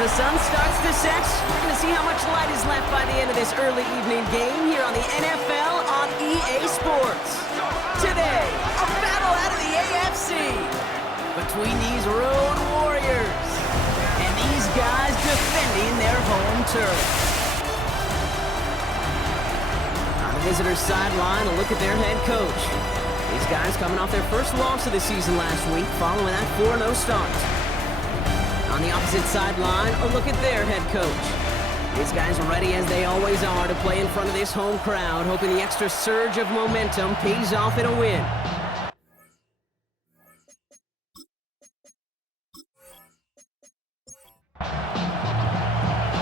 the sun starts to set, we're going to see how much light is left by the end of this early evening game here on the NFL on EA Sports. Today, a battle out of the AFC between these road warriors and these guys defending their home turf. On the visitor's sideline, a look at their head coach. These guys coming off their first loss of the season last week following that 4-0 start. On the opposite sideline, a look at their head coach. These guys are ready as they always are to play in front of this home crowd, hoping the extra surge of momentum pays off in a win.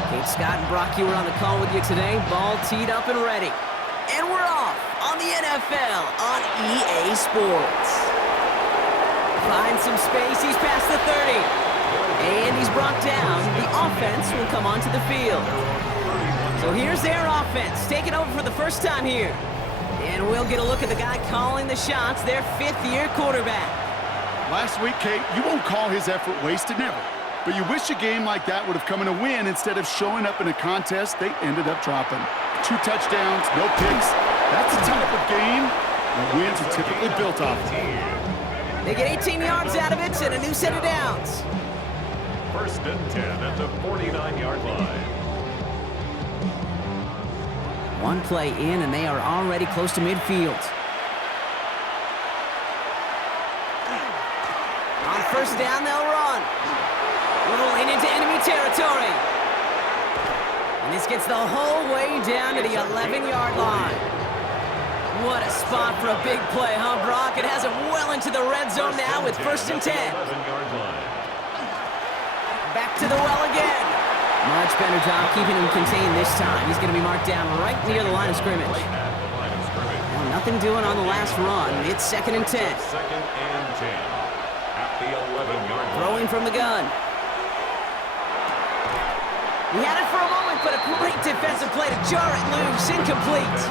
Kate Scott and Brock, you were on the call with you today. Ball teed up and ready. And we're off on the NFL on EA Sports. Finds some space, he's past the 30. And he's brought down. The offense will come onto the field. So here's their offense, taking over for the first time here. And we'll get a look at the guy calling the shots, their fifth-year quarterback. Last week, Kate, you won't call his effort wasted, never. But you wish a game like that would have come in a win instead of showing up in a contest they ended up dropping. 2 touchdowns, no picks. That's the type of game that wins are typically built off of. They get 18 yards out of it and a new set of downs. First and 10 at the 49-yard line. One play in, and they are already close to midfield. On first down, they'll run. Rolling into enemy territory. And this gets the whole way down to the 11-yard line. What a spot for a big play, huh, Brock? It has him well into the red zone now with first and 10. Back to the well again. Much better job keeping him contained this time. He's going to be marked down right near the line of scrimmage. Well, nothing doing on the last run. It's second and 10. Second and 10 at the 11-yard line. Throwing from the gun. He had it for a moment, but a great defensive play to jar it loose. Incomplete.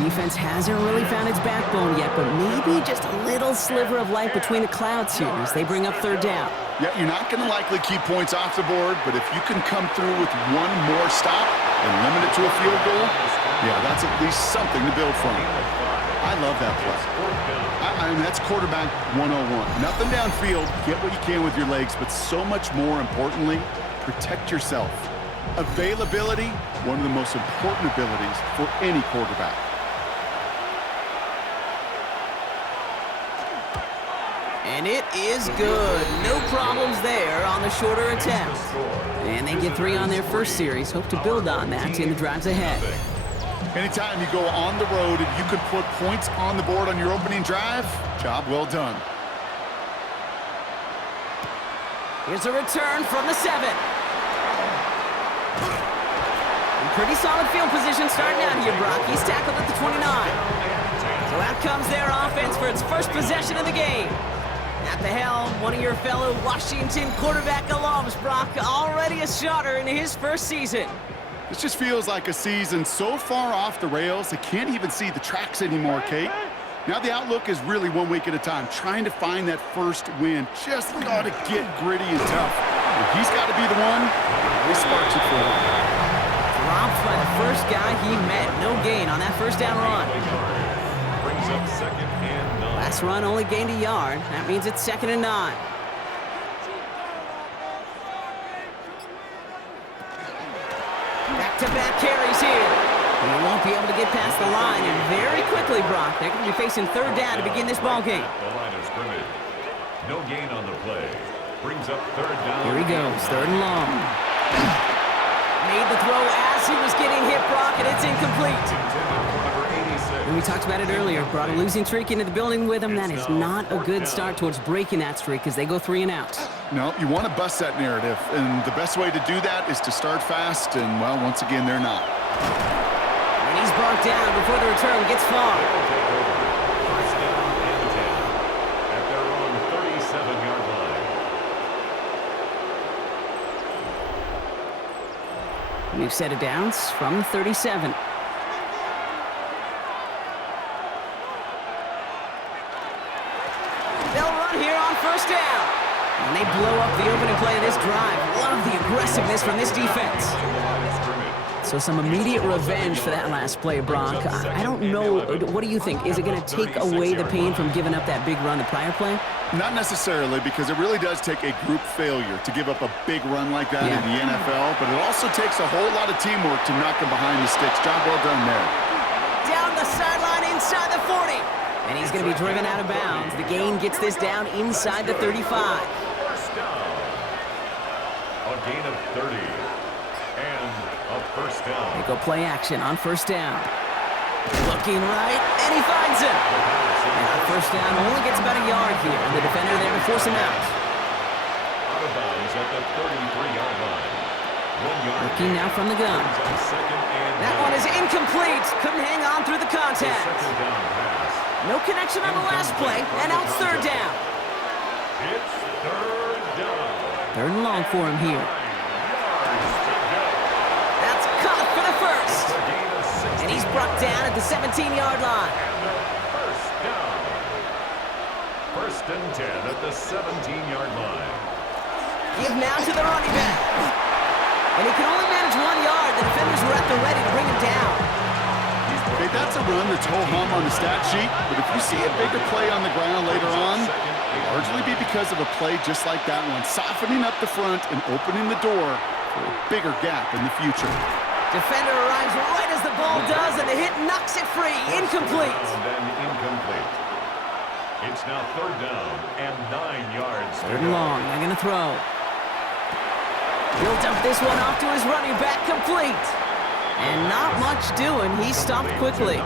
Defense hasn't really found its backbone yet, but maybe just a little sliver of light between the clouds here as they bring up third down. Yeah, you're not going to likely keep points off the board, but if you can come through with one more stop and limit it to a field goal, yeah, that's at least something to build from. I love that play. I mean, that's quarterback 101. Nothing downfield, get what you can with your legs, but so much more importantly, protect yourself. Availability, one of the most important abilities for any quarterback. And it is good. No problems there on the shorter attempt. And they get 3 on their first series. Hope to build on that in the drives ahead. Anytime you go on the road and you can put points on the board on your opening drive, job well done. Here's a return from the 7. And pretty solid field position starting out here, Brock. He's tackled at the 29. So out comes their offense for its first possession of the game. At the helm, one of your fellow Washington quarterback alums, Brock, already a starter in his first season. This just feels like a season so far off the rails, they can't even see the tracks anymore, Kate. Now the outlook is really 1 week at a time, trying to find that first win. Just got to get gritty and tough. And he's got to be the one who sparks it for him. Dropped by the first guy he met. No gain on that first down run. Brings up second and 9. Last run only gained a yard. That means it's second and 9. Back-to-back carries here. He won't be able to get past the line, and very quickly, Brock, they're going to be facing third down to begin this ball game. The line of scrimmage. No gain on the play. Brings up third down. Here he goes, third and long. Made the throw as he was getting hit, Brock, and it's incomplete. And we talked about it earlier, brought a losing streak into the building with him. That is not a good start towards breaking that streak as they go 3 and out. No, you want to bust that narrative, and the best way to do that is to start fast, and, well, once again, they're not. And he's brought down before the return gets far. First down and 10 at their own 37-yard line. New set of downs from the 37. They'll run here on first down. And they blow up the opening play of this drive. Love the aggressiveness from this defense. So some immediate revenge for that last play, Brock. I don't know. What do you think? Is it going to take away the pain from giving up that big run the prior play? Not necessarily, because it really does take a group failure to give up a big run like that in the NFL, but it also takes a whole lot of teamwork to knock them behind the sticks. Job well done there. Down the sideline inside the 40. And he's going to be driven out of bounds. The gain gets this down inside the 35. First down. A gain of 30. And a first down. They go play action on first down. Looking right, and he finds him. And on first down only gets about a yard here, and the defender there to force him out. Out of bounds at the 33-yard line. 1 yard. Looking now from the gun. That one is incomplete. Couldn't hang on through the contact. Second down pass. No connection on the last play, and now it's third down. It's third down. Third and long for him here. That's caught for the first. And he's brought down at the 17-yard line. First down. First and 10 at the 17-yard line. Give now to the running back. And he can only manage 1 yard. The defenders were at the ready to bring him down. Okay, that's a run that's ho-hum on the stat sheet, but if you see a bigger play on the ground later on, it'll largely be because of a play just like that one, softening up the front and opening the door for a bigger gap in the future. Defender arrives right as the ball does, and the hit knocks it free. Incomplete. And then incomplete. It's now third down and 9 yards. Third and long. They're going to throw. He'll dump this one off to his running back, complete. And not much doing. He stopped quickly.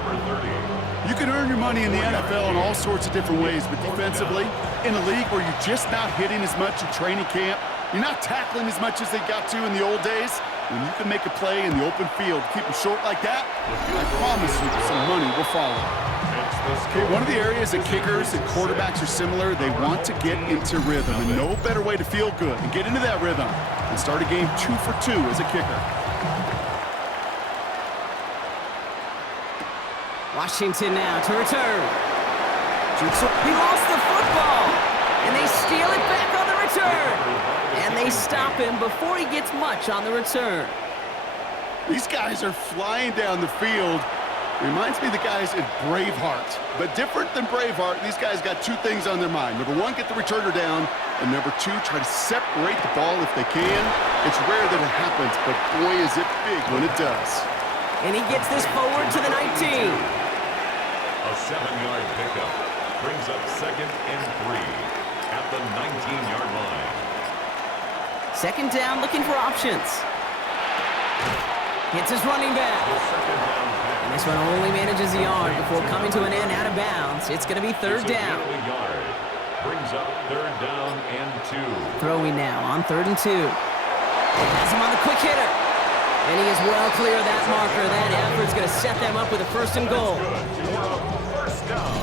You can earn your money in the NFL in all sorts of different ways, but defensively, in a league where you're just not hitting as much in training camp, you're not tackling as much as they got to in the old days, when you can make a play in the open field, keep them short like that, I promise you some money will follow. Okay, one of the areas that kickers and quarterbacks are similar, they want to get into rhythm, and no better way to feel good and get into that rhythm than start a game 2 for 2 as a kicker. Washington now to return. He lost the football, and they steal it back on the return. And they stop him before he gets much on the return. These guys are flying down the field. Reminds me of the guys in Braveheart. But different than Braveheart, these guys got 2 things on their mind. Number 1, get the returner down. And number 2, try to separate the ball if they can. It's rare that it happens, but boy, is it big when it does. And he gets this forward to the 19. A 7-yard pickup brings up second and 3 at the 19-yard line. Second down, looking for options. Hits his running back. And this one only manages a yard before coming to an end out of bounds. It's going to be third down. Brings up third down and 2. Throwing now on 3rd and 2. Has him on the quick hitter. And he is well clear of that marker. That effort's going to set them up with a first and goal. First down.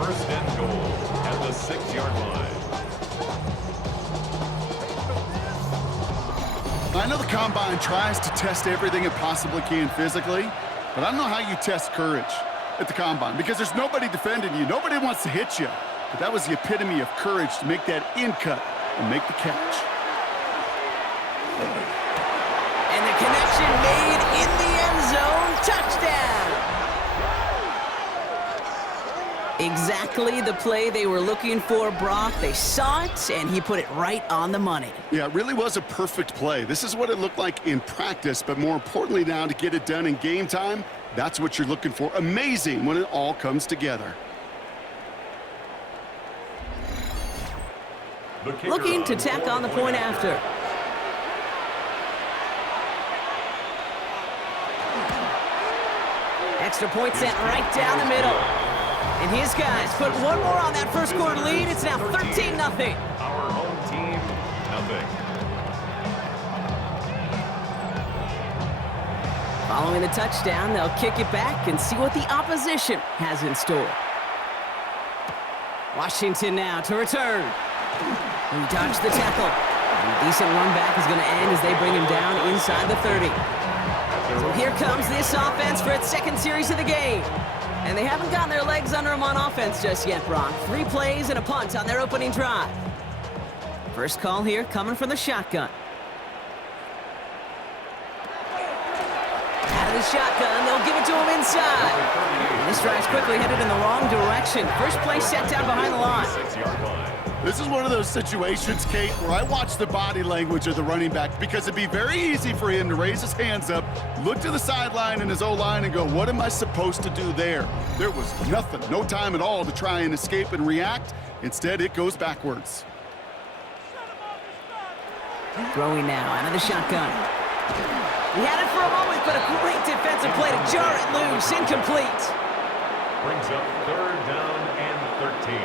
First and goal at the 6-yard line. I know the Combine tries to test everything it possibly can physically, but I don't know how you test courage at the Combine, because there's nobody defending you. Nobody wants to hit you. But that was the epitome of courage to make that in cut and make the catch. And the connection made in the end zone. Touchdown! Exactly the play they were looking for, Brock. They saw it, and he put it right on the money. Yeah, it really was a perfect play. This is what it looked like in practice, but more importantly now to get it done in game time, that's what you're looking for. Amazing when it all comes together. Looking to tack on the point after. Extra point sent right down the middle. And his guys put one more on that first quarter lead. It's now 13-0. Our home team, nothing. Following the touchdown, they'll kick it back and see what the opposition has in store. Washington now to return. He dodged the tackle. And a decent run back is going to end as they bring him down inside the 30. So here comes this offense for its second series of the game. And they haven't gotten their legs under them on offense just yet, Brock. 3 plays and a punt on their opening drive. First call here coming from the shotgun. Out of the shotgun, they'll give it to him inside. And this drive's quickly headed in the wrong direction. First play set down behind the line. 6-yard line. This is one of those situations, Kate, where I watch the body language of the running back because it'd be very easy for him to raise his hands up, look to the sideline and his O-line and go, what am I supposed to do there? There was nothing, no time at all to try and escape and react. Instead, it goes backwards. Throwing now out of the shotgun. He had it for a moment, but a great defensive play to jar it loose. Incomplete. Brings up 3rd down and 13.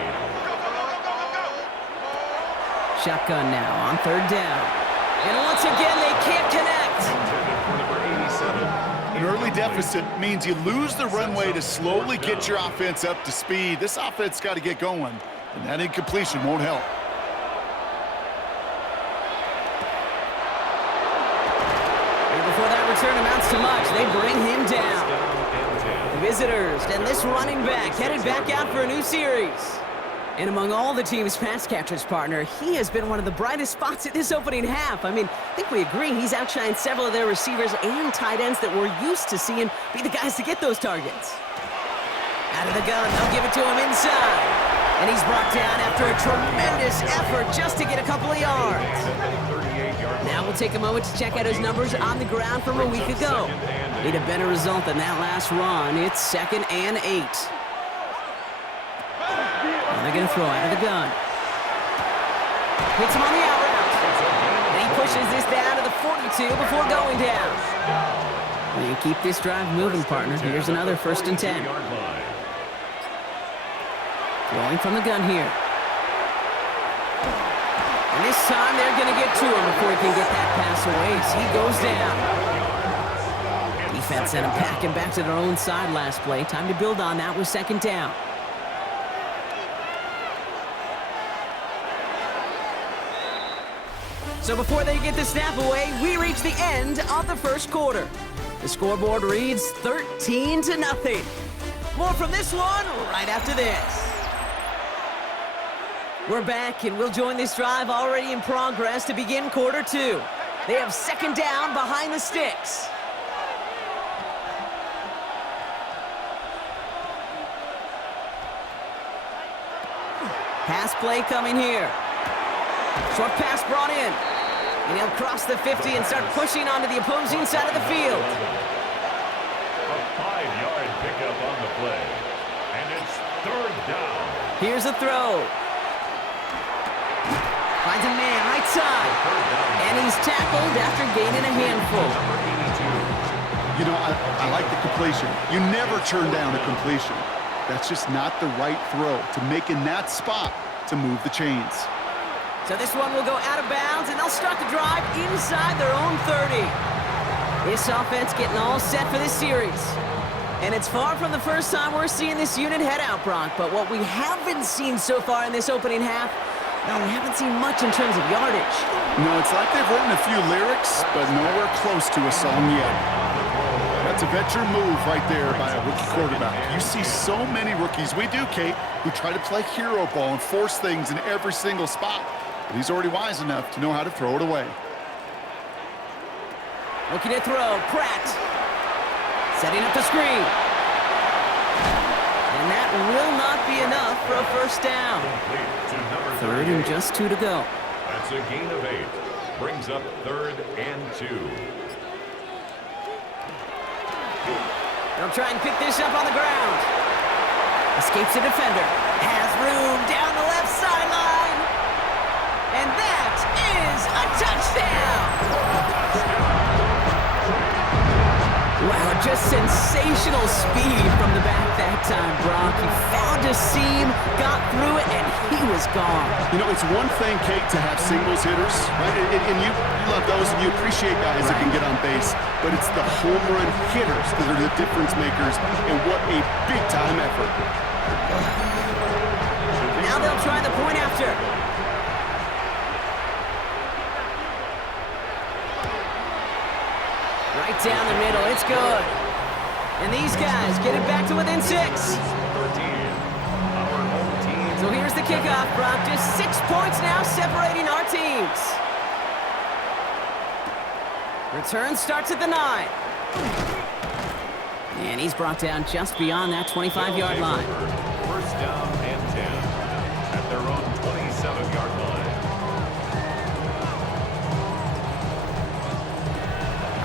Shotgun now on 3rd down. And once again, they can't connect. Intended for number 87. An early deficit means you lose the runway to slowly get your offense up to speed. This offense got to get going, and that incompletion won't help. And before that return amounts to much, they bring him down. The visitors and this running back headed back out for a new series. And among all the team's pass catchers, partner, he has been one of the brightest spots in this opening half. I mean, I think we agree he's outshined several of their receivers and tight ends that we're used to seeing be the guys to get those targets. Out of the gun, they'll give it to him inside. And he's brought down after a tremendous effort just to get a couple of yards. Now we'll take a moment to check out his numbers on the ground from a week ago. Need a better result than that last run. It's 2nd and 8. They're going to throw out of the gun. Hits him on the out route. And he pushes this down to the 42 before going down. And you keep this drive moving, partner. Here's another 1st and 10. Throwing from the gun here. And this time they're going to get to him before he can get that pass away. So he goes down. Defense sent him packing back to their own side last play. Time to build on that with 2nd down. So before they get the snap away, we reach the end of the 1st quarter. The scoreboard reads 13-0. More from this one right after this. We're back, and we'll join this drive already in progress to begin quarter 2. They have 2nd down behind the sticks. Pass play coming here. Short pass brought in. And he'll cross the 50 and start pushing onto the opposing side of the field. A 5-yard pickup on the play. And it's 3rd down. Here's a throw. Finds a man right side. And he's tackled after gaining a handful. You know, I like the completion. You never turn down a completion. That's just not the right throw to make in that spot to move the chains. So this one will go out of bounds, and they'll start the drive inside their own 30. This offense getting all set for this series. And it's far from the first time we're seeing this unit head out, Brock. But what we haven't seen so far in this opening half, well, we haven't seen much in terms of yardage. No, it's like they've written a few lyrics, but nowhere close to a song yet. That's a veteran move right there by a rookie quarterback. You see so many rookies, we do, Kate, who try to play hero ball and force things in every single spot. But he's already wise enough to know how to throw it away. Looking to throw, Pratt. Setting up the screen. And that will not be enough for a 1st down. 3rd and just 2 to go. That's a gain of 8. Brings up 3rd and 2. They'll try and pick this up on the ground. Escapes the defender. Has room down the left sideline. And that is a touchdown! Wow, just sensational speed from the back that time, Brock. He found a seam, got through it, and he was gone. You know, it's one thing, Kate, to have singles hitters, right? And you love those, and you appreciate guys that can get on base. But it's the home run hitters that are the difference makers, and what a big-time effort. Now they'll try the point after. Right down the middle, it's good. And these guys get it back to within 6. So here's the kickoff, Brock. Just 6 points now separating our team. Return starts at the 9. And he's brought down just beyond that 25-yard line. First down and 10 at their own 27-yard line.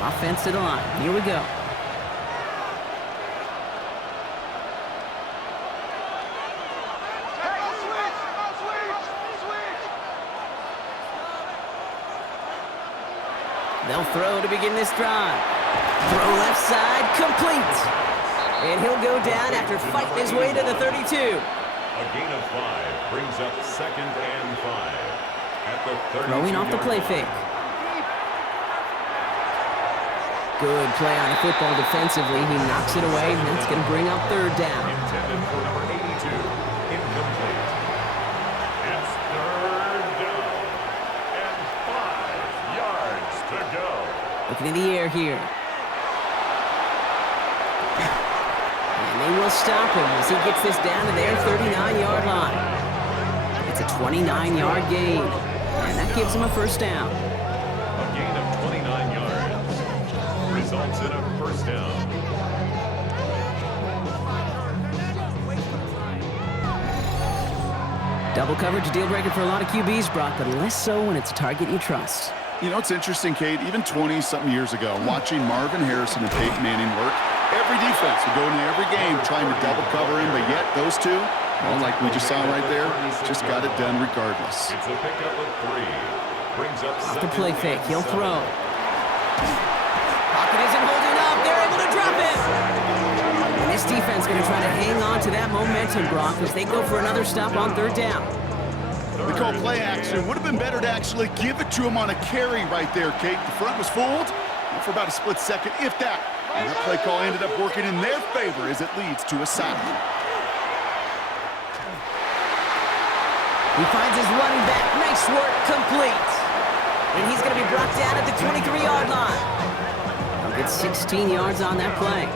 Offense to the line. Here we go. They'll throw to begin this drive. Throw left side, complete. And he'll go down after fighting his way to the 32. A gain of 5 brings up second and 5 at the 32. Throwing off the play fake. Good play on the football defensively. He knocks it away, and that's going to bring up third down. Intended for number 82. Incomplete. It's third down. And 5 yards to go. Looking in the air here. And they will stop him as he gets this down to their 39-yard line. It's a 29-yard gain, and that gives him a first down. A gain of 29 yards results in a first down. Double coverage, deal breaker for a lot of QBs, Brock, but less so when it's a target you trust. You know, it's interesting, Kate, even 20-something years ago, watching Marvin Harrison and Peyton Manning work, every defense would go into every game trying to double cover him, but yet those two, well, like we just saw right there, just got it done regardless. It's a pickup of 3. Brings up Off the second play and fake, he'll 7. throw. Pocket isn't holding up, they're able to drop it! And this defense going to try to hang on to that momentum, Brock, as they go for another stop on third down. They call play action. Would have been better to actually give it to him on a carry right there, Kate. The front was fooled for about a split second, if that. And that play call ended up working in their favor as it leads to a sack. He finds his running back. Nice work, complete. And he's going to be brought down at the 23-yard line. He'll get 16 yards on that play.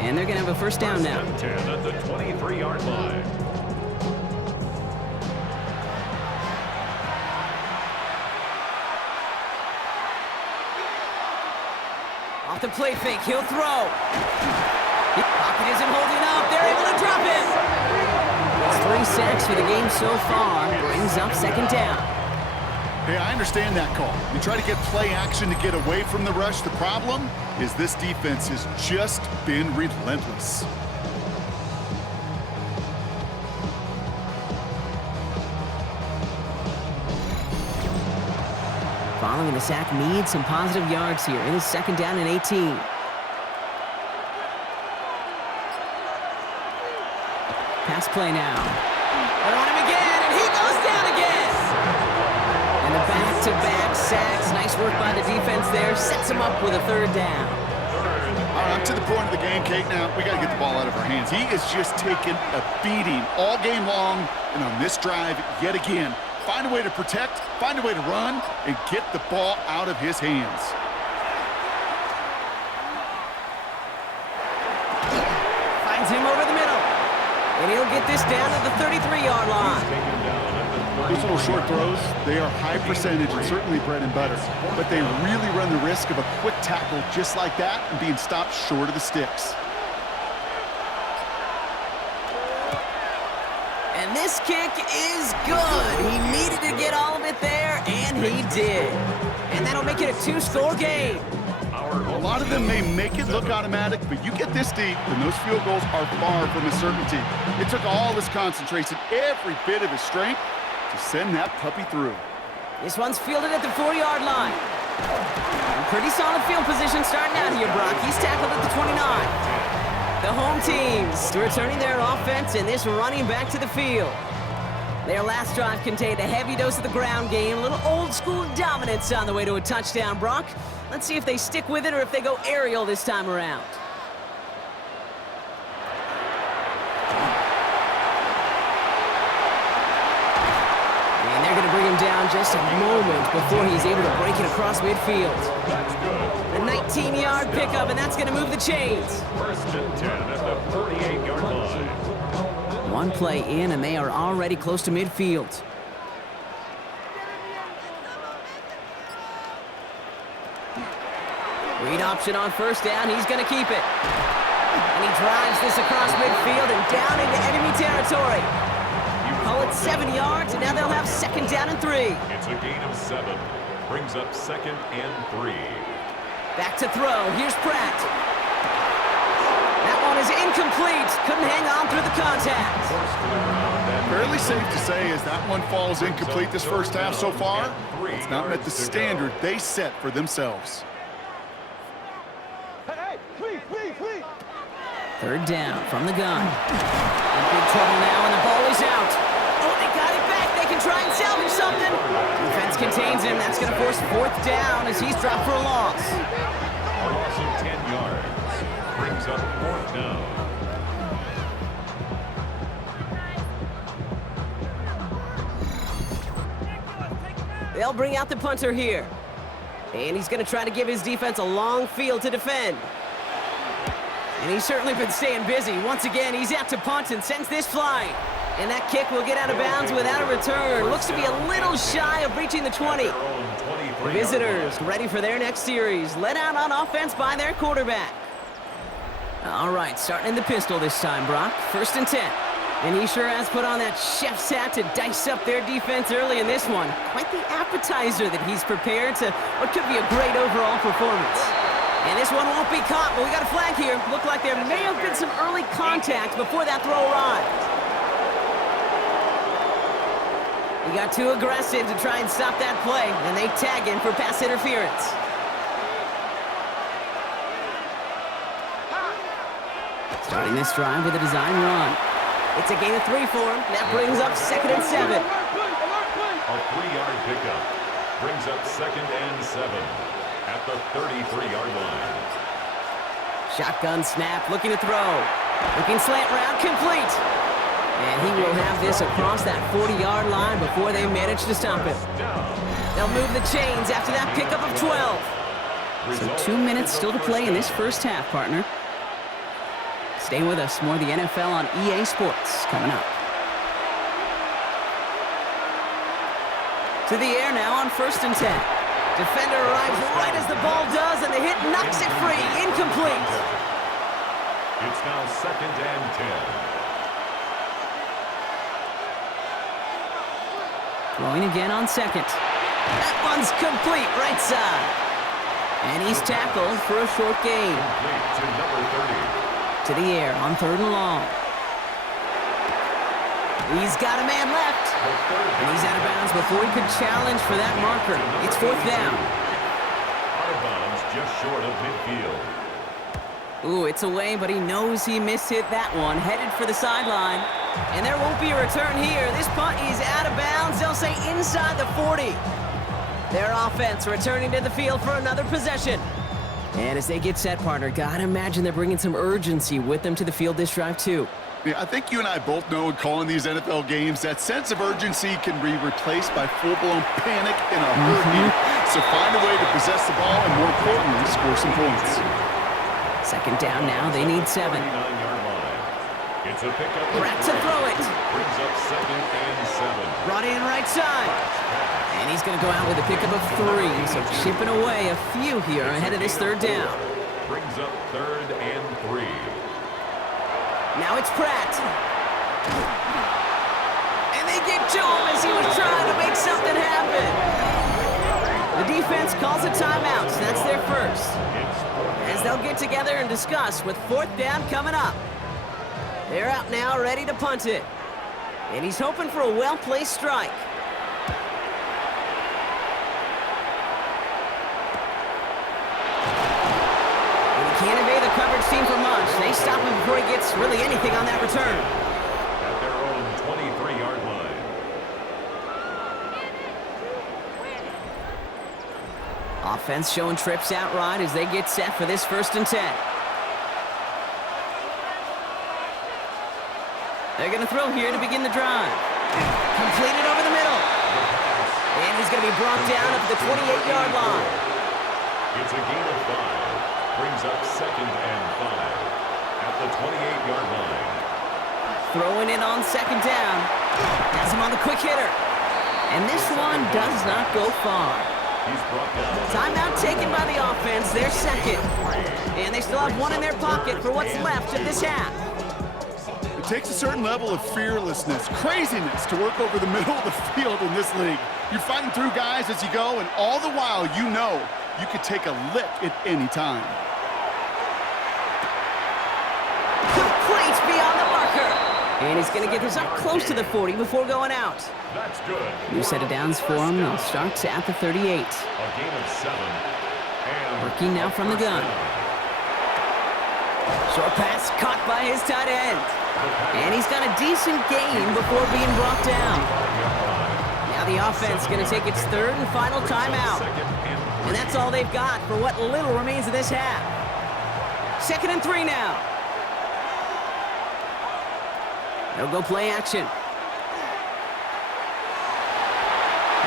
And they're going to have a first down now. 10 at the 23-yard line. Off the play fake, he'll throw. Pocket isn't holding up. They're able to drop it. It's 3 sacks for the game so far. Brings up second down. Hey, I understand that call. You try to get play action to get away from the rush. The problem is this defense has just been relentless. Following the sack, needs some positive yards here. It is second down and 18. Pass play now. They're on him again, and he goes down again. And the back-to-back sacks. Nice work by the defense there. Sets him up with a third down. All right, I'm to the point of the game, Kate. Now, we got to get the ball out of our hands. He is just taking a beating all game long, and on this drive, yet again, find a way to protect, find a way to run, and get the ball out of his hands. Finds him over the middle. And he'll get this down to the 33-yard line. Those little short throws, they are high percentage and certainly bread and butter, but they really run the risk of a quick tackle just like that and being stopped short of the sticks. And this kick is good. He needed to get all of it there, and he did. And that'll make it a 2-score game. A lot of them may make it look automatic, but you get this deep, and those field goals are far from a certainty. It took all his concentration, every bit of his strength, to send that puppy through. This one's fielded at the 4-yard line. Pretty solid field position starting out here, Brock. He's tackled at the 29. The home teams returning their offense and this running back to the field. Their last drive contained a heavy dose of the ground game, a little old-school dominance on the way to a touchdown, Brock. Let's see if they stick with it or if they go aerial this time around. And they're going to bring him down just a moment before he's able to break it across midfield. A 19-yard pickup, and that's going to move the chains. First and 10 at the 48-yard line. One play in, and they are already close to midfield. Read option on first down. He's going to keep it. And he drives this across midfield and down into enemy territory. Call it 7 yards, and now they'll have second down and 3. It's a gain of 7. Brings up second and 3. Back to throw. Here's Pratt. That one is incomplete. Couldn't hang on through the contact. Fairly safe to say as that one falls incomplete this first half so far, it's not met the standard they set for themselves. Third down from the gun. In big trouble now, and the ball is out. Oh, they got it back. They can try and salvage something. Defense contains him. That's going to force fourth down as he's dropped for a loss. A loss of 10 yards. Brings up fourth down. They'll bring out the punter here. And he's going to try to give his defense a long field to defend. And he's certainly been staying busy. Once again, he's out to punt and sends this flying. And that kick will get out of bounds without a return. Looks to be a little shy of reaching the 20. The visitors ready for their next series. Let out on offense by their quarterback. All right, starting in the pistol this time, Brock. First and 10. And he sure has put on that chef's hat to dice up their defense early in this one. Quite the appetizer that he's prepared to what could be a great overall performance. And this one won't be caught, but we got a flag here. Looked like there may have been some early contact before that throw arrived. He got too aggressive to try and stop that play, and they tag him for pass interference. Starting this drive with a design run. It's a gain of 3 for him. That brings up second and 7. A 3-yard pickup. Brings up second and 7 at the 33-yard line. Shotgun snap, looking to throw. Looking slant route, complete. And he will have this across that 40-yard line before they manage to stop him. They'll move the chains after that pickup of 12. So 2 minutes still to play in this first half, partner. Stay with us. More of the NFL on EA Sports coming up. To the air now on first and 10. Defender arrives right as the ball does, and the hit knocks it free. Incomplete. It's now second and 10. Throwing again on second. That one's complete, right side. And he's tackled for a short gain. Complete to number 30. To the air on third and long. He's got a man left. And he's out of bounds before he could challenge for that marker. It's fourth down. Out of bounds just short of midfield. Ooh, it's away, but he knows he mishit that one. Headed for the sideline. And there won't be a return here. This punt is out of bounds. They'll say inside the 40. Their offense returning to the field for another possession. And as they get set, partner, gotta imagine they're bringing some urgency with them to the field this drive, too. Yeah, I think you and I both know in calling these NFL games that sense of urgency can be replaced by full-blown panic in a heartbeat. So find a way to possess the ball and, more importantly, score some points. Second down now. They need 7. 39-yard line. It's a pickup. Pratt to throw it. Brings up second and 7. Brought in right side. And he's going to go out with a pickup of 3. So chipping away a few here ahead of this third down. Brings up third and 3. Now it's Pratt. And they get to him as he was trying to make something happen. The defense calls a timeout, so that's their first. As they'll get together and discuss with fourth down coming up. They're out now, ready to punt it. And he's hoping for a well-placed strike. Can't evade the coverage team for much. They stop him before he gets really anything on that return. At their own 23-yard line. Offense showing trips outright as they get set for this first and 10. They're going to throw here to begin the drive. Completed over the middle. And he's going to be brought down at the 28-yard line. It's a gain of 5. Brings up second and 5 at the 28-yard line. Throwing it on second down. Has him on the quick hitter. And this one does not go far. He's brought down. Timeout taken by the offense, their second. And they still have one in their pocket for what's left of this half. It takes a certain level of fearlessness, craziness to work over the middle of the field in this league. You're fighting through guys as you go, and all the while you know you could take a lick at any time. Complete beyond the marker. And he's going to get this up close to the 40 before going out. That's good. New set of downs for him. They'll start at the 38. A gain of 7. And Working now from the gun. Short pass caught by his tight end. And he's got a decent gain before being brought down. Now the offense going to take its third and final timeout. And that's all they've got for what little remains of this half. 2nd and 3 now. They'll go play action.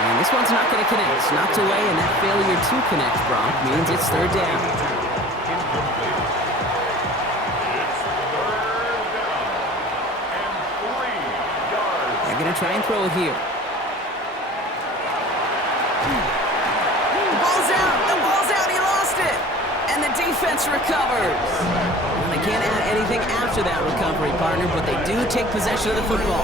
And this one's not going to connect. Knocked away, and that failure to connect, Brock, means it's third down. Incomplete. It's third down. And 3 yards. They're going to try and throw it here. The ball's out. The ball's out. He lost it. And the defense recovers. Well, they can't add anything after that recovery, partner, but they do take possession of the football.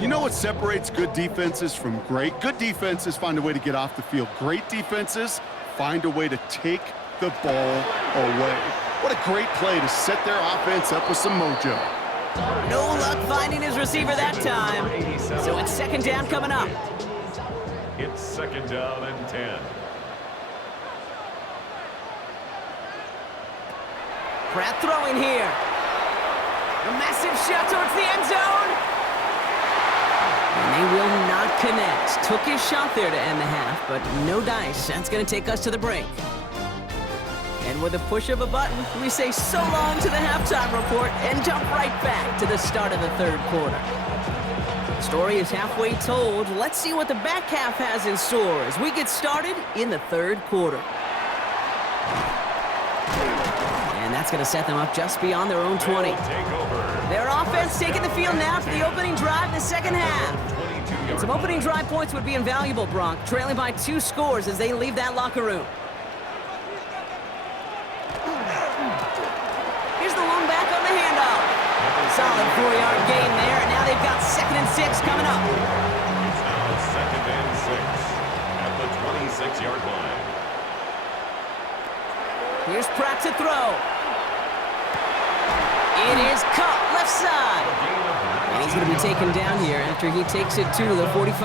You know what separates good defenses from great? Good defenses find a way to get off the field. Great defenses find a way to take the ball away. What a great play to set their offense up with some mojo. No luck finding his receiver that time. So it's 2nd down coming up. It's 2nd down and 10. Pratt throwing here. A massive shot towards the end zone. And they will not connect. Took his shot there to end the half, but no dice. That's going to take us to the break. And with a push of a button, we say so long to the halftime report and jump right back to the start of the third quarter. The story is halfway told. Let's see what the back half has in store as we get started in the third quarter. And that's going to set them up just beyond their own 20. Their offense taking the field now for the opening drive in the second half. And some opening drive points would be invaluable, Brock, trailing by 2 scores as they leave that locker room. Here's the lone back on the handoff. Solid 4-yard gain there, and now they've got 2nd and 6 coming up. It's now 2nd and 6 at the 26-yard line. Here's Pratt to throw. It is caught left side. And he's going to be taken down here after he takes it to the 45.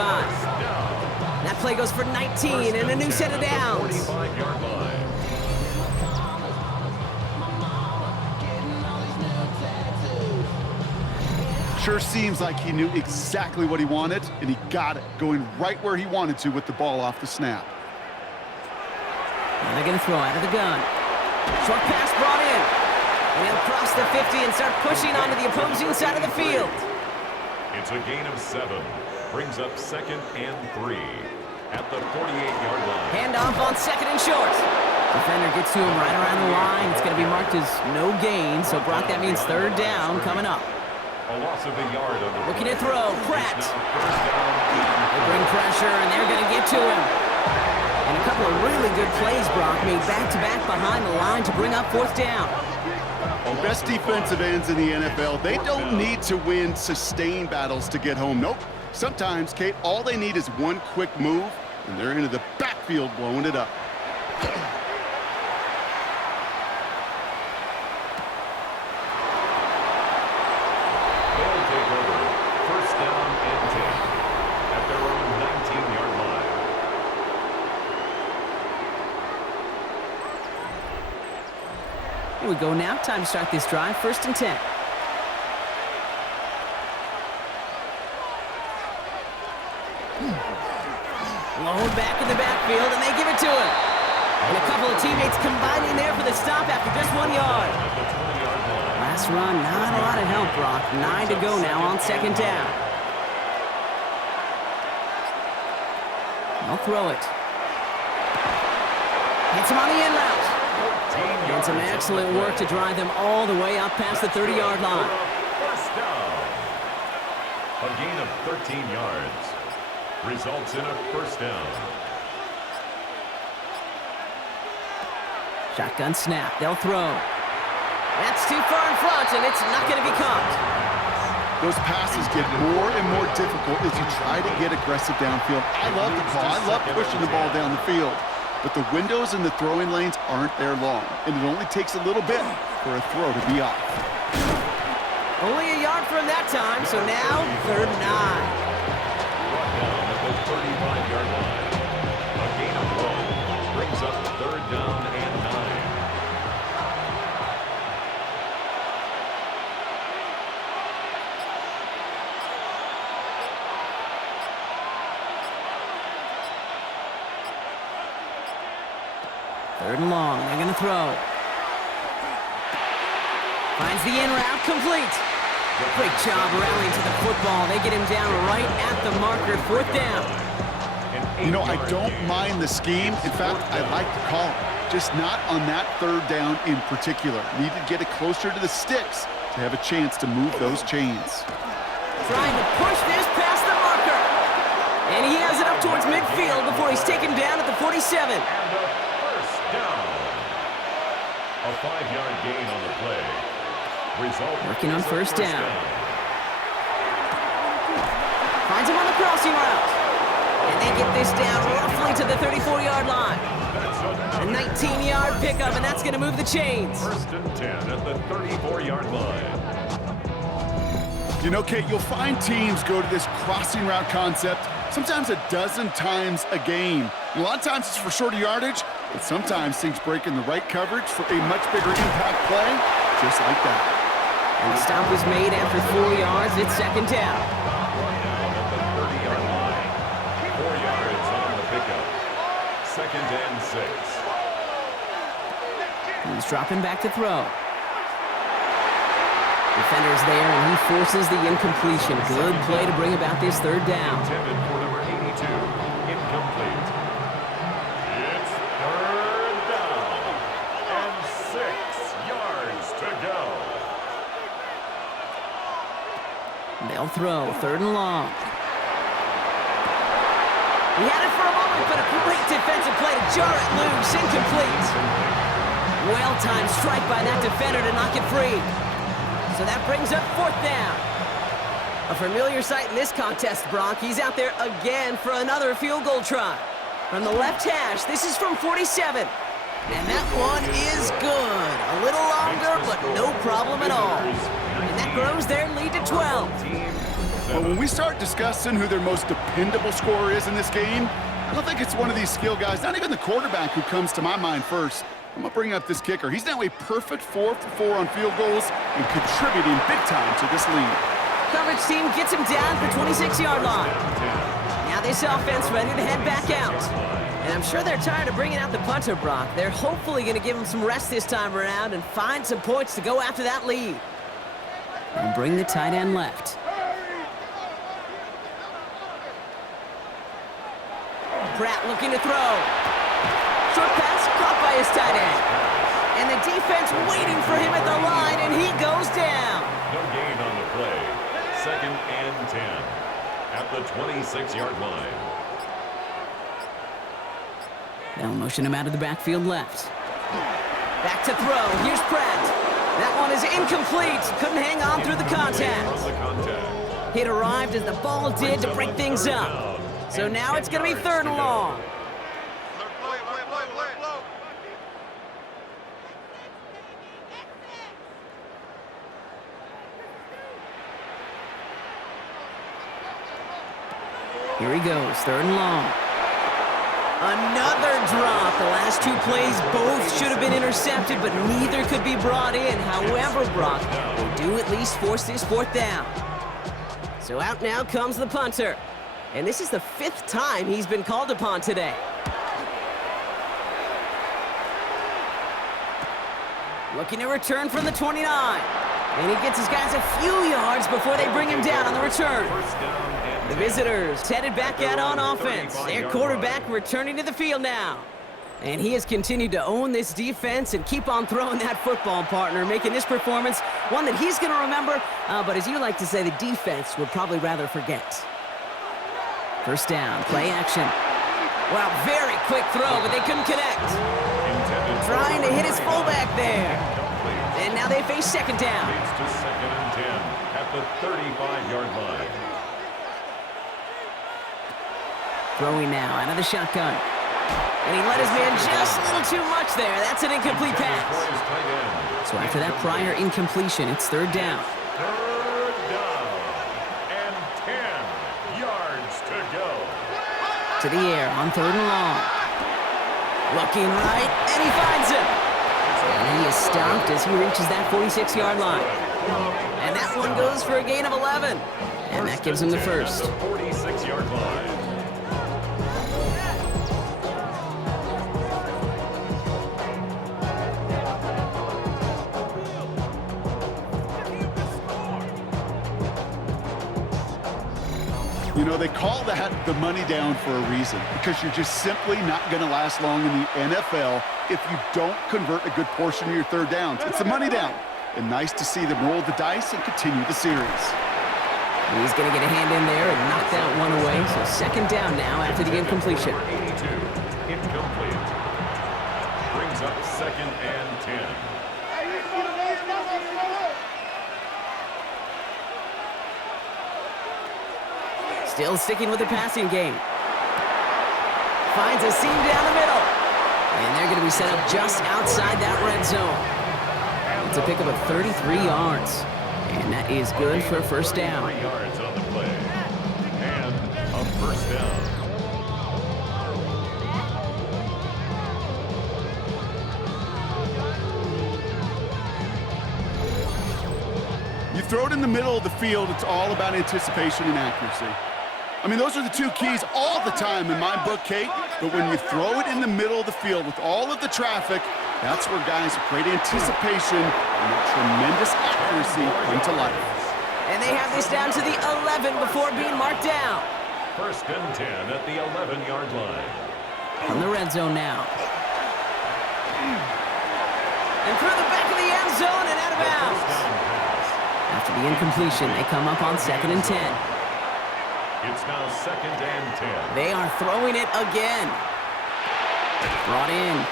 That play goes for 19 and a new set of downs. 45-yard line. Sure seems like he knew exactly what he wanted, and he got it, going right where he wanted to with the ball off the snap. And they're going to throw out of the gun. Short pass brought in. And he'll cross the 50 and start pushing onto the opposing side of the field. It's a gain of 7. Brings up 2nd and 3 at the 48-yard line. Handoff on 2nd and short. Defender gets to him right around the line. It's going to be marked as no gain. So, Brock, that means third down coming up. A loss of a yard on the Looking to throw. Pratt. They They bring pressure, and they're going to get to him. And a couple of really good plays, Brock, made back-to-back behind the line to bring up 4th down. The best defensive ends in the NFL, they don't need to win sustained battles to get home. Nope. Sometimes, Kate, all they need is one quick move, and they're into the backfield blowing it up. They'll take over 1st down and 10 at their own 19-yard line. Here we go now. Time to start this drive. 1st and 10. Lone back in the backfield, and they give it to him. And a couple of teammates combining there for the stop after just 1 yard. At the 20-yard line. Last run, not a lot of help, Brock. 9 to go now on 2nd down. They'll throw it. Hits him on the in route. And some excellent work to drive them all the way up past the 30-yard line. First down. A gain of 13 yards results in a first down. Shotgun snap. They'll throw. That's too far in front, and it's not going to be caught. Those passes get more and more difficult as you try to get aggressive downfield. I love the call. I love pushing the ball down the field. But the windows in the throwing lanes aren't there long, and it only takes a little bit for a throw to be off. Only a yard from that time, so now 3rd and 9. Brought down at the 35-yard line. A gain of 1 brings up 3rd down and 9. Third and long. They're going to throw. Finds the in route, complete. Great job rallying to the football. They get him down right at the marker, 4th down. You know, I don't mind the scheme. In fact, I like the call. Just not on that 3rd down in particular. Need to get it closer to the sticks to have a chance to move those chains. Trying to push this past the marker. And he has it up towards midfield before he's taken down at the 47. And a first down. A 5-yard gain on the play. Result Working on first down. Finds him on the crossing route. And they get this down roughly to the 34-yard line. A 19-yard pickup, and that's going to move the chains. 1st and 10 at the 34-yard line. You know, Kate, you'll find teams go to this crossing route concept sometimes a dozen times a game. A lot of times it's for shorter yardage, but sometimes things break in the right coverage for a much bigger impact play, just like that. And the stop was made after 4 yards. It's 2nd down. Brought down at the 30-yard line. 4 yards on the pickup. 2nd and 6. He's dropping back to throw. Defender's there, and he forces the incompletion. Good play to bring about this 3rd down. Intended for number 82. Incomplete. It's 3rd down. And 6 yards to go. They'll throw. 3rd and long. He had it for a moment, but a great defensive play to jar it loose. Incomplete. Well-timed strike by that defender to knock it free. So that brings up 4th down. A familiar sight in this contest, Brock. He's out there again for another field goal try. From the left hash, this is from 47. And that one is good. A little longer, but no problem at all. And that grows their lead to 12. But when we start discussing who their most dependable scorer is in this game, I don't think it's one of these skill guys, not even the quarterback, who comes to my mind first. I'm going to bring up this kicker. He's now a perfect 4 for 4 on field goals and contributing big time to this lead. Coverage team gets him down at the 26-yard line. Now this offense ready to head back out. And I'm sure they're tired of bringing out the punter, Brock. They're hopefully going to give him some rest this time around and find some points to go after that lead. And bring the tight end left. Pratt looking to throw. Short pass caught by his tight end. And the defense waiting for him at the line, and he goes down. No gain on the play. 2nd and 10 at the 26-yard line. They'll motion him out of the backfield left. Back to throw. Here's Pratt. That one is incomplete. Couldn't hang on through the contact. It arrived as the ball did to break things up. So now it's going to be 3rd and long. Here he goes, 3rd and long. Another drop. The last 2 plays both should have been intercepted, but neither could be brought in. However, Brock, they do at least force this 4th down. So out now comes the punter. And this is the 5th time he's been called upon today. Looking to return from the 29. And he gets his guys a few yards before they bring him down on the return. The visitors headed back out on offense. Their quarterback returning to the field now. And he has continued to own this defense and keep on throwing that football, partner, making this performance one that he's going to remember, but as you like to say, the defense would probably rather forget. First down, play action. Wow, very quick throw, but they couldn't connect. Trying to hit his fullback there. And now they face second down. Leads to 2nd and 10 at the 35-yard line. Throwing now out of the shotgun. And he let his man just a little too much there. That's an incomplete pass. So after that prior incompletion, it's third down. Third down. And 10 yards to go. To the air on third and long. Looking right, and he finds him. And he is stopped as he reaches that 46-yard line. And that one goes for a gain of 11. And that gives him the first. 46-yard line. You know, they call that the money down for a reason, because you're just simply not going to last long in the NFL if you don't convert a good portion of your third downs. It's the money down. And nice to see them roll the dice and continue the series. He's going to get a hand in there and knock that one away. So second down now after the incompletion. 82, incomplete. Brings up 2nd and 10. Still sticking with the passing game. Finds a seam down the middle. And they're going to be set up just outside that red zone. It's a pickup of 33 yards. And that is good for a first down. 3 yards on the play. And a first down. You throw it in the middle of the field, it's all about anticipation and accuracy. I mean, those are the two keys all the time in my book, Kate. But when you throw it in the middle of the field with all of the traffic, that's where guys with great anticipation and that tremendous accuracy come to life. And they have this down to the 11 before being marked down. 1st and 10 at the 11-yard line. From the red zone now. And through the back of the end zone and out of bounds. After the incompletion, they come up on 2nd and 10. It's now 2nd and 10. They are throwing it again. Brought in.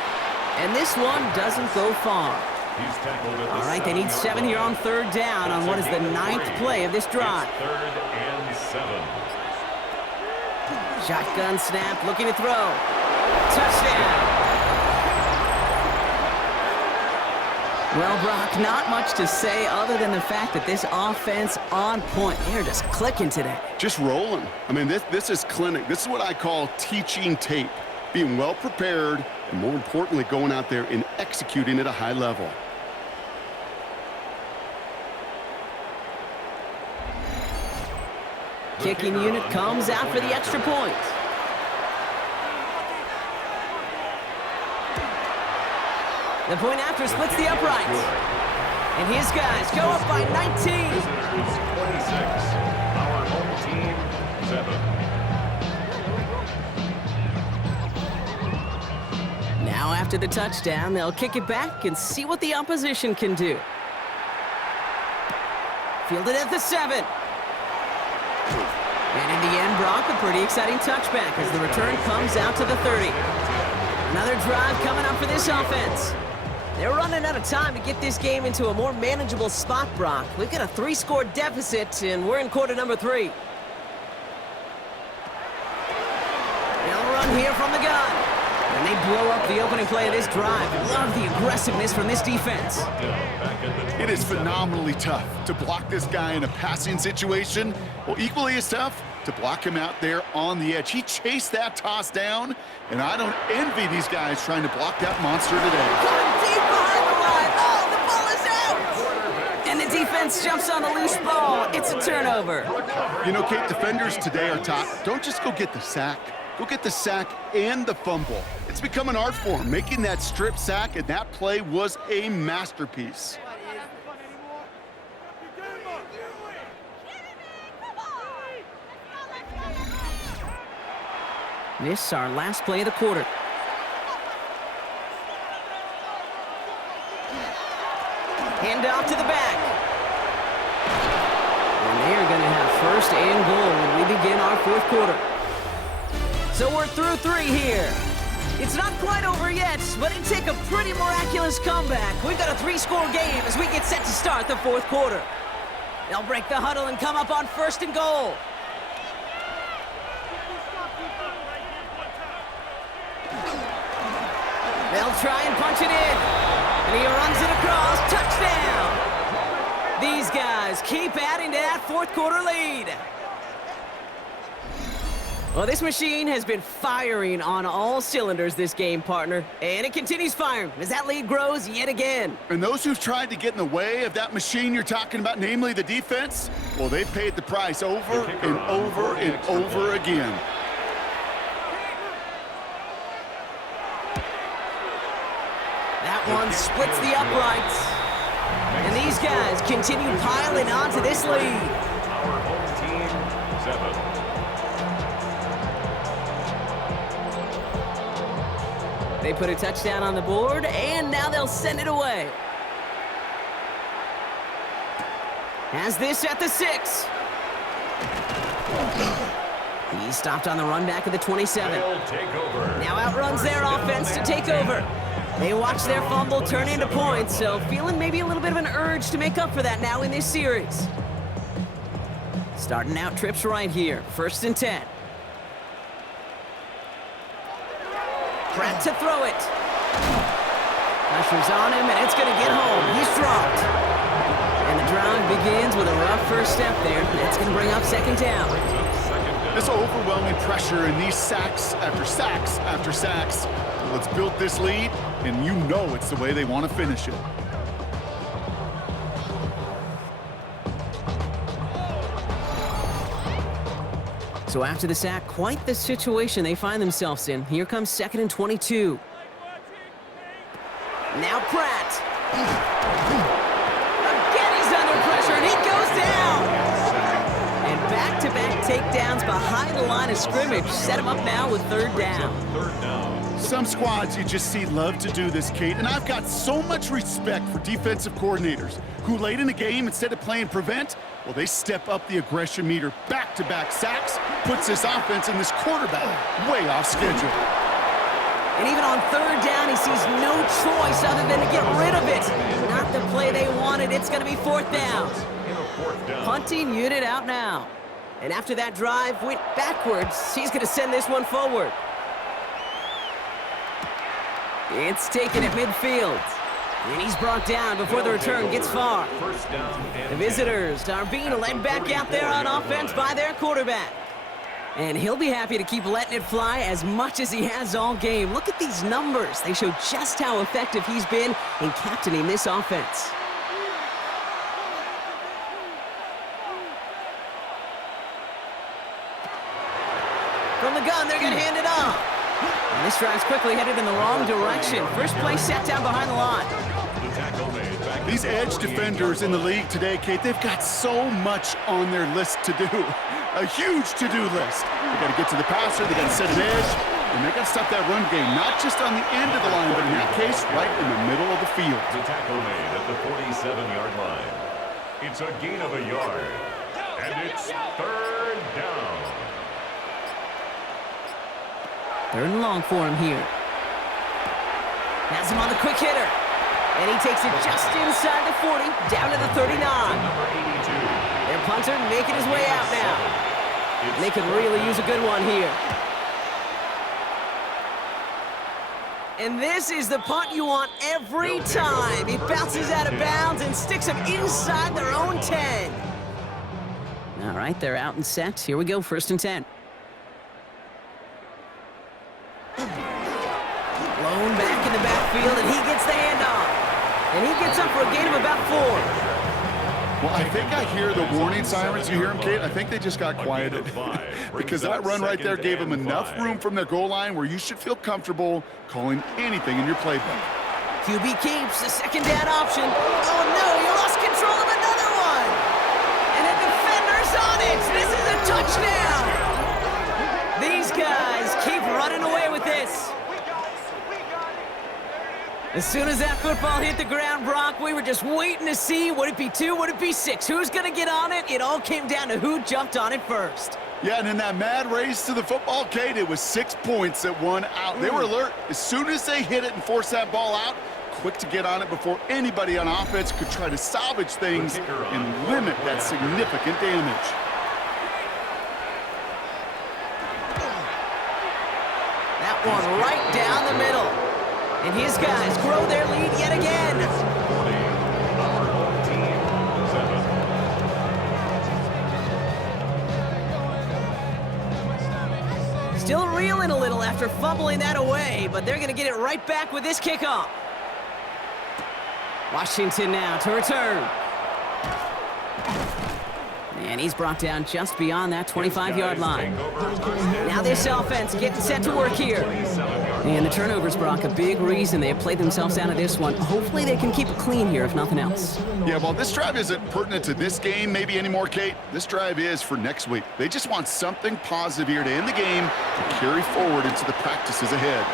And this one doesn't go far. He's tackled at the All right, they need 7 here on third down on what is the 9th play of this drive. It's 3rd and 7. Shotgun snap, looking to throw. Touchdown. Well, Brock, not much to say other than the fact that this offense on point. They're just clicking today. Just rolling. I mean, this is clinic. This is what I call teaching tape. Being well prepared, and more importantly, going out there and executing at a high level. Kicking unit comes out for the extra point. The point after splits the uprights. And his guys go up by 19. Visitors 26. Our home team 7. Now after the touchdown, they'll kick it back and see what the opposition can do. Fielded at the 7. And in the end, Brock, a pretty exciting touchback as the return comes out to the 30. Another drive coming up for this offense. They're running out of time to get this game into a more manageable spot, Brock. We've got a 3-score deficit, and we're in quarter number 3. They'll run here from the gun. And they blow up the opening play of this drive. Love the aggressiveness from this defense. It is phenomenally tough to block this guy in a passing situation. Well, equally as tough to block him out there on the edge. He chased that toss down, and I don't envy these guys trying to block that monster today. Going deep behind the line. Oh, the ball is out! And the defense jumps on the loose ball. It's a turnover. You know, Kate, defenders today are taught, don't just go get the sack. Go get the sack and the fumble. It's become an art form, making that strip sack, and that play was a masterpiece. This is our last play of the quarter. Hand off to the back. And they are going to have first and goal when we begin our fourth quarter. So we're through 3 here. It's not quite over yet, but it'd take a pretty miraculous comeback. We've got a 3-score game as we get set to start the fourth quarter. They'll break the huddle and come up on first and goal. They'll try and punch it in. And he runs it across. Touchdown! These guys keep adding to that fourth quarter lead. Well, this machine has been firing on all cylinders this game, partner. And it continues firing as that lead grows yet again. And those who've tried to get in the way of that machine you're talking about, namely the defense, well, they've paid the price over and over and over again. That one splits the uprights. And these guys continue piling onto this lead. Our home team, 7. They put a touchdown on the board, and now they'll send it away. Has this at the 6. He stopped on the run back at the 27. Now outruns their offense to take over. They watch their fumble turn into points, so feeling maybe a little bit of an urge to make up for that now in this series. Starting out trips right here, 1st and 10. Pratt to throw it. Pressure's on him, and it's going to get home. He's dropped. And the drive begins with a rough first step there. That's going to bring up 2nd down. This overwhelming pressure and these sacks after sacks after sacks. Well, it's built this lead, and you know it's the way they want to finish it. So after the sack, quite the situation they find themselves in. Here comes 2nd and 22. Now Pratt. Again, he's under pressure, and he goes down. And back-to-back takedowns behind the line of scrimmage set him up now with 3rd down. Some squads you just see love to do this, Kate, and I've got so much respect for defensive coordinators who late in the game, instead of playing prevent, well, they step up the aggression meter. Back-to-back sacks puts this offense and this quarterback way off schedule. And even on 3rd down, he sees no choice other than to get rid of it. Not the play they wanted. It's going to be 4th down. Punting unit out now. And after that drive went backwards, he's going to send this one forward. It's taken at midfield. And he's brought down before the return gets far. The visitors are being led back out there on offense by their quarterback. And he'll be happy to keep letting it fly as much as he has all game. Look at these numbers. They show just how effective he's been in captaining this offense. From the gun, they're going to hand it off. And this drive's quickly headed in the wrong direction. First play set down behind the line. These edge defenders in the league today, Kate, they've got so much on their list to do. A huge to-do list. They got to get to the passer, they got to set an edge, and they got to stop that run game, not just on the end of the line, but in that case, right in the middle of the field. The tackle made at the 47-yard line. It's a gain of a yard, and it's 3rd down. 3rd and long for him here. Has him on the quick hitter. And he takes it just inside the 40, down to the 39. Their punter making his way out now. And they could really use a good one here. And this is the punt you want every time. He bounces out of bounds and sticks him inside their own 10. All right, they're out and set. Here we go, 1st and 10. Blown back in the backfield, and he gets the handoff. And he gets up for a gain of about 4. Well, I think I hear the warning sirens. You hear them, Kate? I think they just got quieted. Because that run right there gave them enough room from their goal line where you should feel comfortable calling anything in your playbook. QB keeps the 2nd down option. Oh, no, he lost control of another one. And the defender's on it. This is a touchdown. These guys keep running away with this. As soon as that football hit the ground, Brock, we were just waiting to see, would it be 2, would it be 6? Who's going to get on it? It all came down to who jumped on it first. Yeah, and in that mad race to the football, Kate, it was 6 points that won out. They were alert. As soon as they hit it and forced that ball out, quick to get on it before anybody on offense could try to salvage things and limit that significant damage. That one right down the middle. And his guys grow their lead yet again. Still reeling a little after fumbling that away, but they're going to get it right back with this kickoff. Washington now to return. And he's brought down just beyond that 25-yard line. Now this offense getting set to work here. And the turnovers, Brock, a big reason they have played themselves out of this one. Hopefully they can keep it clean here, if nothing else. Yeah, well, this drive isn't pertinent to this game maybe anymore, Kate. This drive is for next week. They just want something positive here to end the game and carry forward into the practices ahead.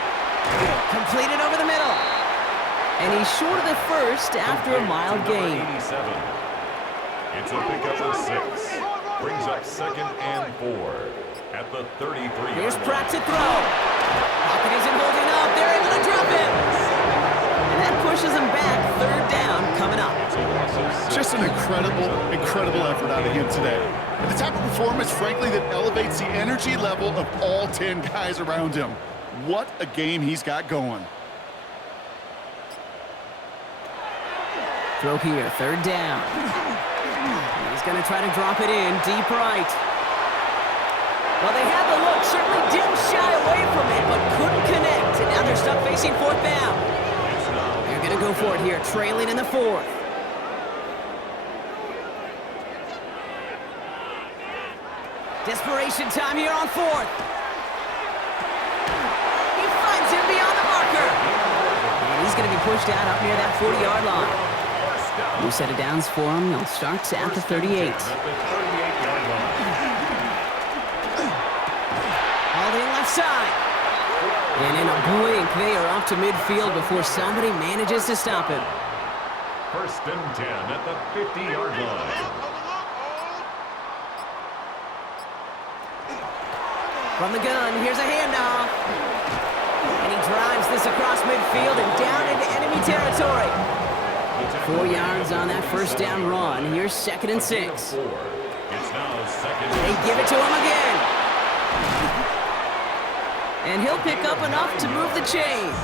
Completed over the middle. And he's short of the first after a mild gain. It's a pickup of 6. Brings up 2nd and 4 at the 33. Here's Pratt to throw. Pocket isn't holding up. They're able to drop it. And that pushes them back. 3rd down coming up. Just an incredible effort out of him today. And the type of performance, frankly, that elevates the energy level of all 10 guys around him. What a game he's got going. Throw here. 3rd down. He's going to try to drop it in deep right. Well, they had the look, certainly didn't shy away from it, but couldn't connect. And now they're stuck facing 4th down. They're going to go for it here, trailing in the 4th. Desperation time here on 4th. He finds him beyond the marker. And he's going to be pushed out up near that 40-yard line. New set of downs for him. They'll start at the 38. Hauled in left side. And in a blink, they are off to midfield before somebody manages to stop him. 1st and 10 at the 50-yard line. From the gun, here's a handoff. And he drives this across midfield and down into enemy territory. 4 yards on that 1st down run. Here's 2nd and 6. It's now 2nd. They give it to him again. And he'll pick up enough to move the chains.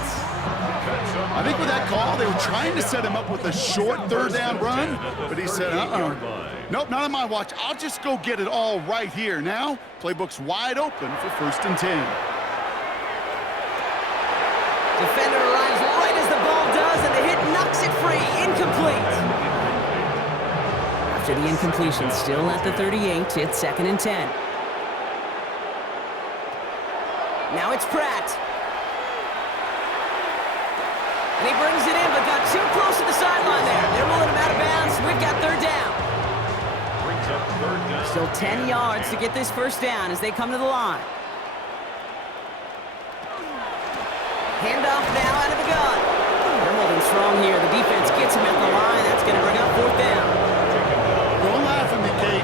I think with that call, they were trying to set him up with a short 3rd down run, but he said, nope, not on my watch. I'll just go get it all right here. Now, playbook's wide open for 1st and 10. Defender arrives right as the ball does, and the hit knocks it free. Incomplete. After the incompletion, still at the 38, it's 2nd and 10. Now it's Pratt. And he brings it in, but got too close to the sideline there. They're rolling him out of bounds. We've got 3rd down. Brings up 3rd down. Still 10 yards to get this 1st down as they come to the line. Handoff now out of the gun. They're holding strong here. The defense gets him at the line. That's going to bring up 4th down. Don't laugh at me, Kate.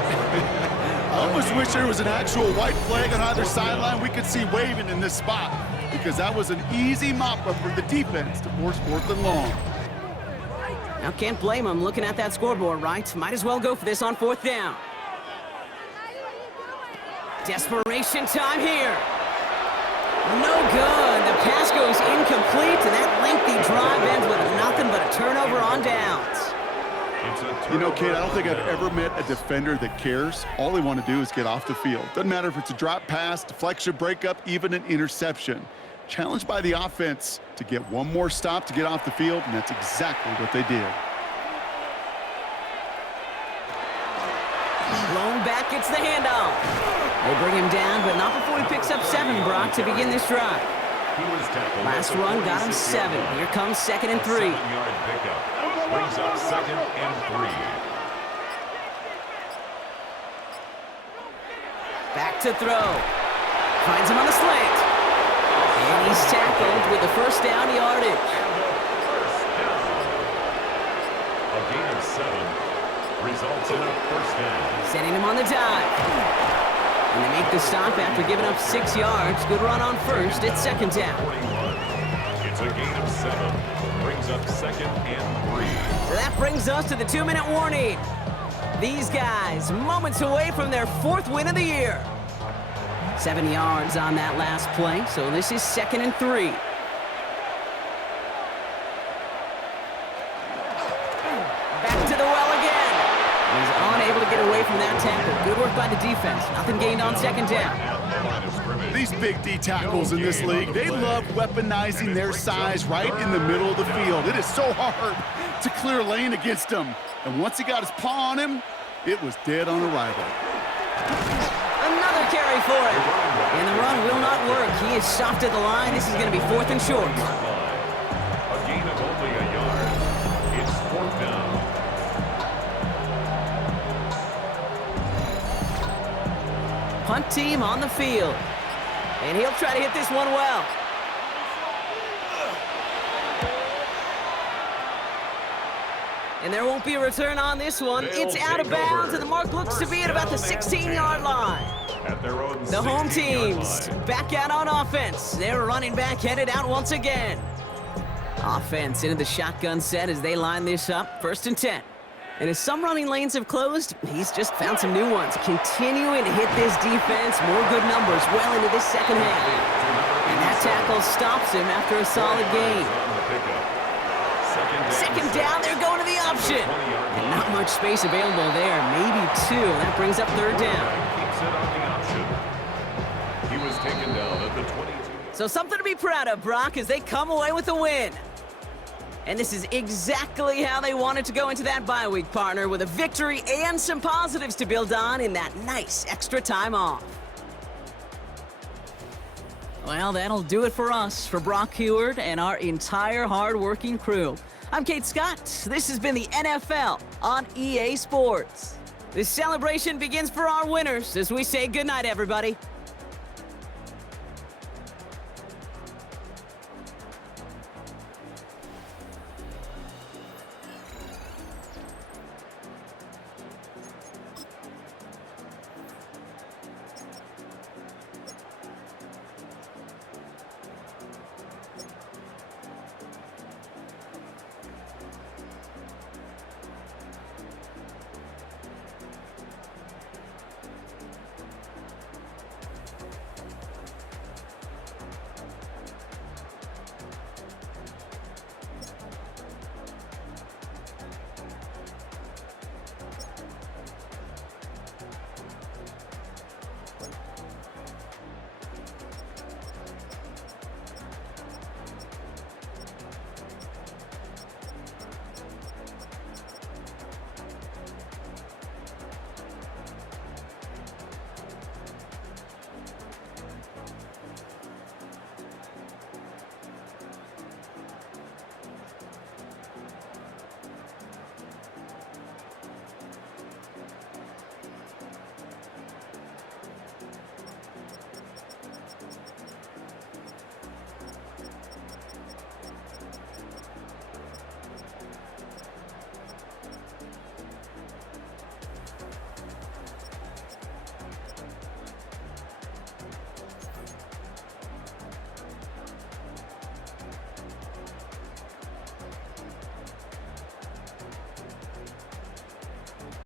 I almost wish there was an actual white flag on either sideline we could see waving in this spot, because that was an easy mop-up for the defense to force 4th and long. Now, can't blame him looking at that scoreboard, right? Might as well go for this on 4th down. Desperation time here. No good. The pass goes incomplete, and that lengthy drive ends with nothing but a turnover on downs. You know, Kate, I don't think I've ever met a defender that cares. All they want to do is get off the field. Doesn't matter if it's a drop pass, deflection, breakup, even an interception. Challenged by the offense to get one more stop to get off the field, and that's exactly what they did. Blown back gets the handoff. They bring him down, but not before he picks up 7, Brock, to begin this drive. Last run got him 7. Here comes 2nd and 3. 7-yard pickup. Brings up 2nd and 3. Back to throw. Finds him on the slant. And he's tackled with the 1st down yardage. results in a first down. Sending him on the dive. And they make the stop after giving up 6 yards. Good run on first. It's second down. 41. It's a gain of 7. Brings up second and 3. So that brings us to the 2-minute warning. These guys moments away from their 4th win of the year. 7 yards on that last play, so this is second and 3. Back to the well again. He's unable to get away from that tackle. Good work by the defense. Nothing gained on second down. These big D tackles in this league, they love weaponizing their size right in the middle of the field. It is so hard to clear lane against him. And once he got his paw on him, it was dead on arrival. Another carry for him. And the run will not work. He is stopped at the line. This is going to be 4th and short. A gain of only a yard. It's 4th down. Punt team on the field. And he'll try to hit this one well. And there won't be a return on this one. It's out of bounds, and the mark looks to be at about the 16-yard line. At their own The home 16-yard teams line. back out on offense. Their running back headed out once again. Offense into the shotgun set as they line this up. 1st and 10. And as some running lanes have closed, he's just found some new ones. Continuing to hit this defense. More good numbers well into this second half. And that tackle stops him after a solid gain. Second down, they're going to the option. And not much space available there. Maybe 2. That brings up 3rd down. Keeps it on the option. He was taken down at the 22. So something to be proud of, Brock, as they come away with a win. And this is exactly how they wanted to go into that bye week, partner, with a victory and some positives to build on in that nice extra time off. Well, that'll do it for us, for Brock Heward and our entire hard-working crew. I'm Kate Scott. This has been the NFL on EA Sports. This celebration begins for our winners as we say goodnight, everybody.